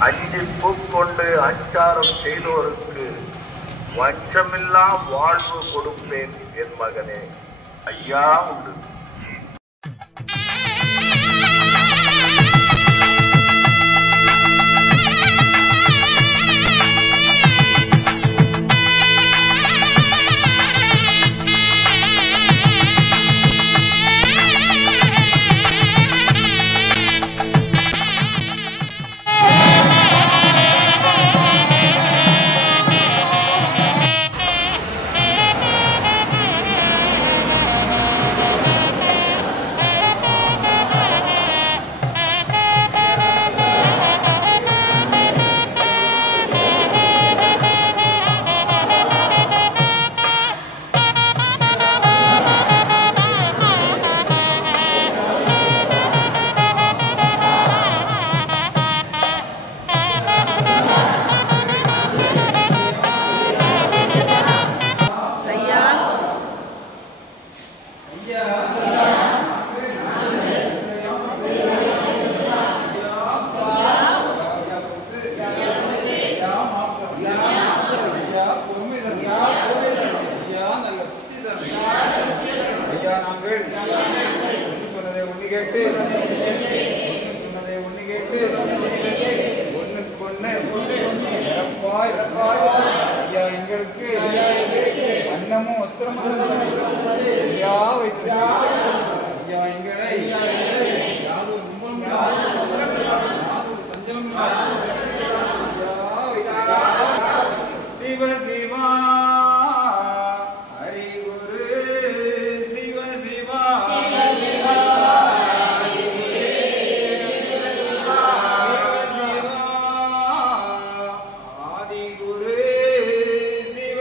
அஞ்சிப்பு கொண்டு அச்சாரம் செய்தோருக்கு வஞ்சமில்லா வாழ்வு கொடுப்பேன் என் மகனே. ஐயா உண்டு. அன்னமும் வஸ்திரமும் ஐயா வைத்து ஐயா எங்களை யாதொரு துன்பமும் யாதொரு சஞ்சலமும் சிவ சிவா ஹரிகுரு சிவ சிவா Shiva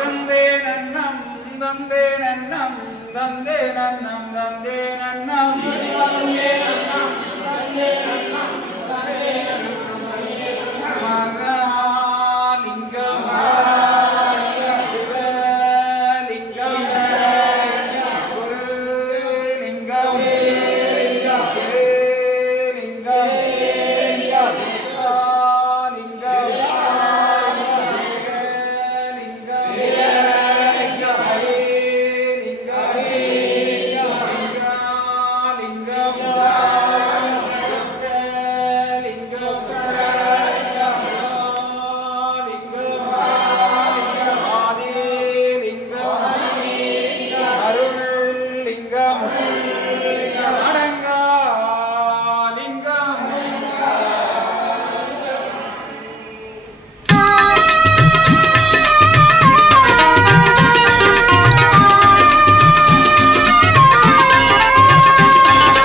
தந்தே நன்னம் தந்தே நன்னம் தந்தே நன்னம் தந்தே நன்னம் மகாலிங்கம் சிவலிங்கம் குருலிங்கம்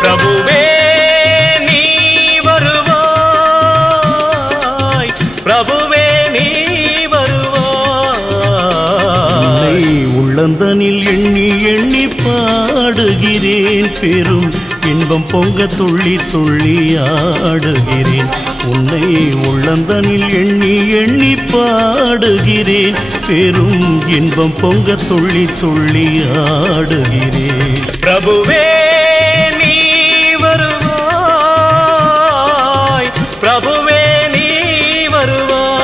பிரபுவே நீ வருவாய், பிரபுவே நீ வருவாய். உள்ளந்தனில் எண்ணி எண்ணி பாடுகிறேன், பெரும் இன்பம் பொங்க துள்ளி துள்ளி ஆடுகிறேன். உன்னை உள்ளந்தனில் எண்ணி எண்ணி பாடுகிறேன், பெரும் இன்பம் பொங்க துள்ளி துள்ளி ஆடுகிறேன். பிரபுவே நீ வருவாய், பிரபுவே நீ வருவாய்.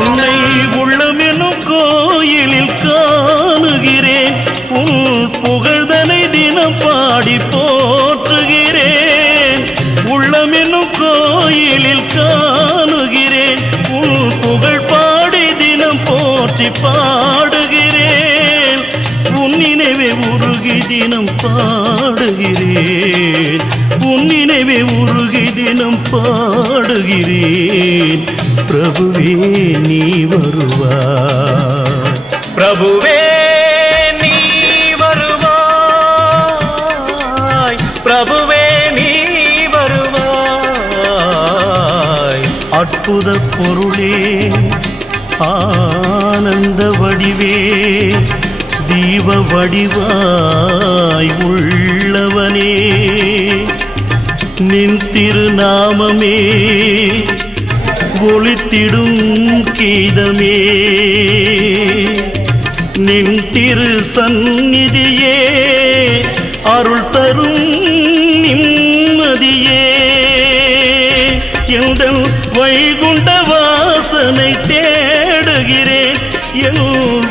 உன்னை உள்ளமெனும் கோயிலில் காணுகிறேன், உன் புகழ்தனை தினம் பாடி போற்றுகிறேன். உள்ளமெனும் கோயிலில் காணுகிறேன், உன் புகழ் பாடி தினம் போற்றி பாடுகிறேன். உன் நினைவே உருகி தினம் பாடுகிறேன், உன் நினைவே உருகி தினம் பாடுகிறேன். பிரபுவே நீ வருவாய், பிரபுவே நீ வருவாய், பிரபுவே நீ வருவாய். அற்புத பொருளே ஆனந்த வடிவே, தீப வடிவாய் உள்ளவனே, நின் திருநாமமே ஒளித்திடும் கீதமே, நின் திரு சந்நிதியே அருள் தரும் நிம்மதியே. எந்தன் வைகுண்ட வாசனை தேடுகிறேன், என்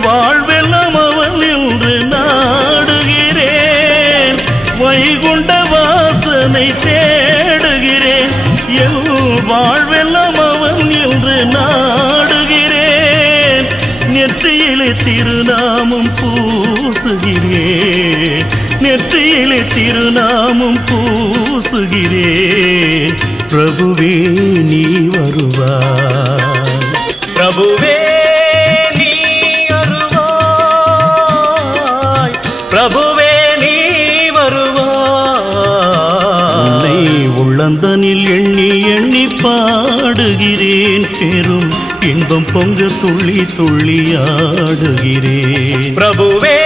வாழ்வெல்லாம் அவன் என்று நாடுகிறேன். வைகுண்ட வாசனை தேடுகிறேன், என் வாழ்வெல்லாம் அவன் என்று நாடுகிறேன். நெற்றியிலே திருநாமம் பூசுகிறேன், நெற்றியிலே திருநாமம் பூசுகிறேன். பிரபுவே நீ வருவாய், பிரபுவே நீ வருவாய், பிரபுவே நீ வருவாய். உன்னை உள்ளந்தனில் எண்ணி எண்ணி பாடுகிறேன், பெரும் இன்பம் பொங்க துள்ளி துள்ளி ஆடுகிறேன். பிரபுவே